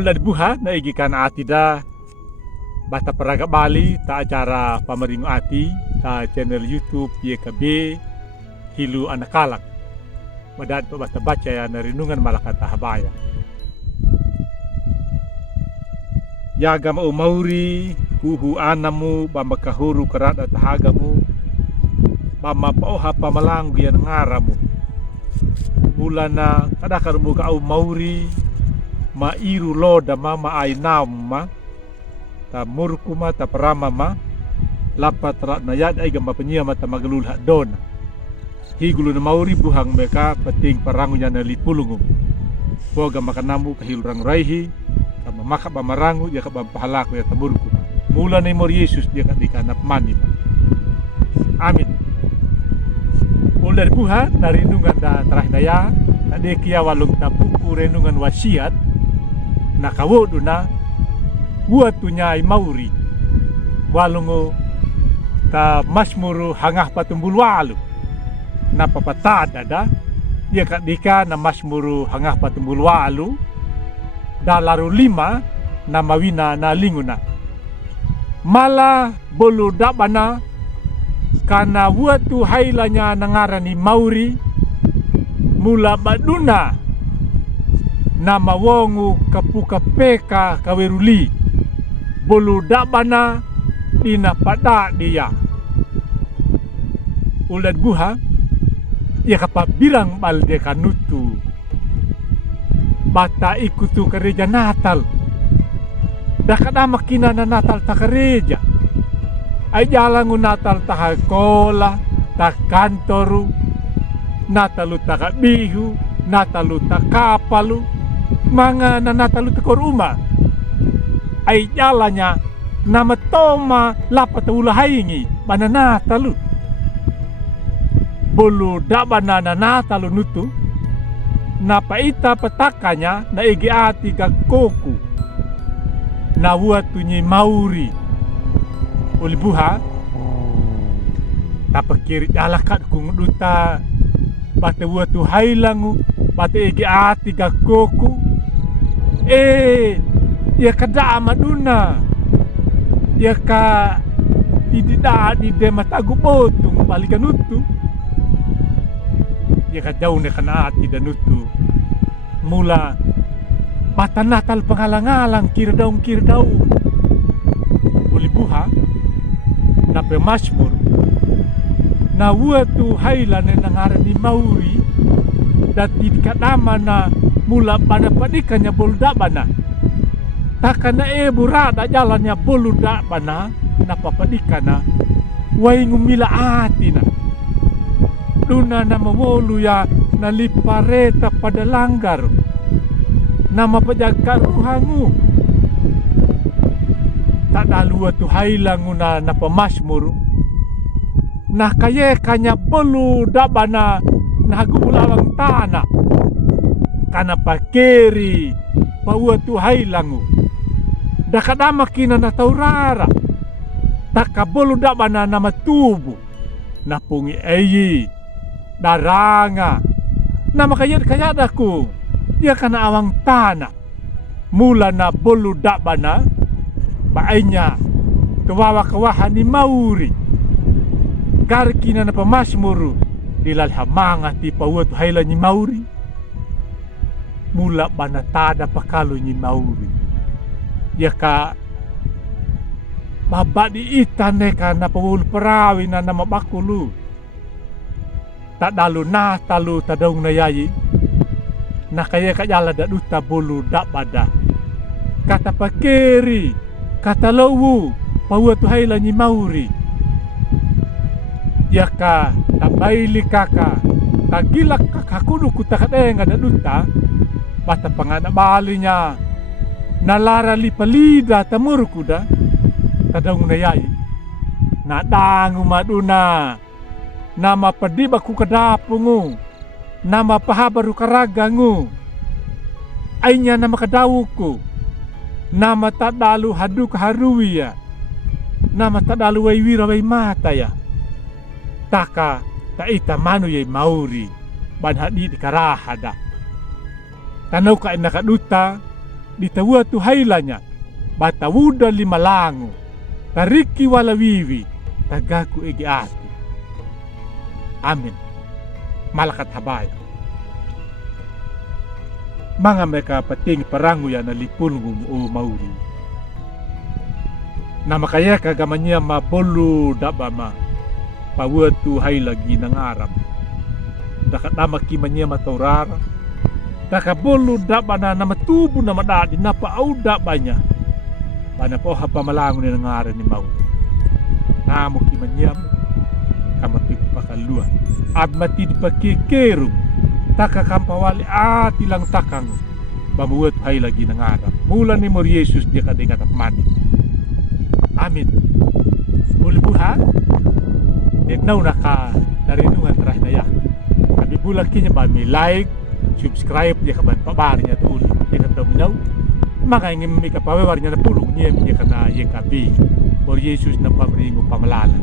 Ulla buha na igikan ati da bata peraga Bali ta acara pameringu ati ta channel YouTube YKB Hilu Anakalak. Badan pa basta baca ya na Renungan Malakata Habaya. Yaga mau mauri kuhu anamu bamba kahuru kerat atahagamu bamba pauha pamalang yan ngaramu. Mula na kadakarumu ka au mauri mairu loda mama ay nama ta murkuma ta parama ma lapat rat na yad ay gamba penya mata magalulha dona higulu na mauri buhang meka pating parangunya na lipulungu boga makanamu kahilurang raihi kama maka bamarangu ya ka bampahalaku ya tamurku mula na imor Yesus dia ka dikanap mani amin. Mula dari buha na renungan da terahdaya na dekia walung tabuku renungan wasiat na kawodo na buatunya ay mauri walungo ta masmuru hangah patumbul walu na papatada da dia kadika na masmuru hangah patumbul walu dalaru 5 na mawina na linguna mala bolu dabana kana buatu hailanya nangarani mauri mula baduna nama wongu kapuka peka kaweruli bolu dabana dina pada dia ulad buha ya kapabirang balde kanutu bata ikutu gereja Natal dakada makina na Natal ta gereja ay jalangu Natal ta kola ta kantoru Natalu ta kabihu Natalu ta kapalu mga nanatalu ta koruma ay jalanya nama toma lapat ulahaingi mananatalu bolu dabana nanatalu nutu napaita patakanya na igiati kakoku na buatunyi mauri ulibuha tapakiri jalakat kung duta bate buatu hailangu bate igiati kakoku ya kada amaduna ya ka didida di dematagu botung balikan utu ya ka jauh ne kana ati danutu mula bata Natal pangalang-alang kirdaung ulibuha na pemasmur na watu hailan nangaran ni mauri dati kadama na mula panapadikannya bolda bana takana burada jalannya boluda bana napapadikana way ngumila atina duna na mamolu ya nalipareta pada langgar nama pajaga ruhangu tak dalua tu hailangu na napamasmur nah kayekanya boluda bana nah gumulawang tanah kana pakeri paua tu hailangu dakadama kina na taurara takabolu dabana nama tubu napungi eyi daranga nama kayat aku dia kana awang tanah mula na bolu dabana baainya kawawa ni mauri garkina na pamasmuru dilalhamanga ti paua tu hailan ni mauri mula banatada pakalo ni mauri ya ka babadi itane ka na pawul perawi na nama bakulu tak dalu na talu tadong na yayi na kaya ka jala da duta bulu dak bada kata pakeri kata lawu pawa tu haila ni mauri ya ka tabaili kaka tagilak kakakudu kutakadenga da duta bata pangana balinya nalara lipalida tamurkuda tadong na yai nadangu maduna nama padiba ku kadapungu nama pahabaru karagangu ainya nama kadawuku nama tadalu haduk haruia nama tadalu waiwira wai mata ya taka taita manu yai mauri ban hadi di karahada tanau ka ina kaduta ditawua tu hailanya batawuda limalango tariki walawiwi tagaku egi ati. Amin. Malakat habay. Mga meka pating parangu ya na lipunngum o mauri. Na makaya kagamanya mabolu dabama pawatu hay lagi ng aram. Dakat namaki manya mataurara. Dakabolu dabana na matubo na madadi na paaw dabanya. Panapoha pamalangon ng aram ni mau. Namuki manya kamapipakaluan. At matid pakikirum takakampawali ati lang takang bamuwet hay lagi ng arap mula ni Mor Yesus dia kadingat at mani. Amin. Muli buha itnaw naka narinungan terah na ya kami bulak kinya ba may like subscribe dia kaban pabari niya tuuli dia kataminaw maka ingin may kapawewar niya na pulong niya miya kana yung kapi Mor Yesus na pamringo pamalalan.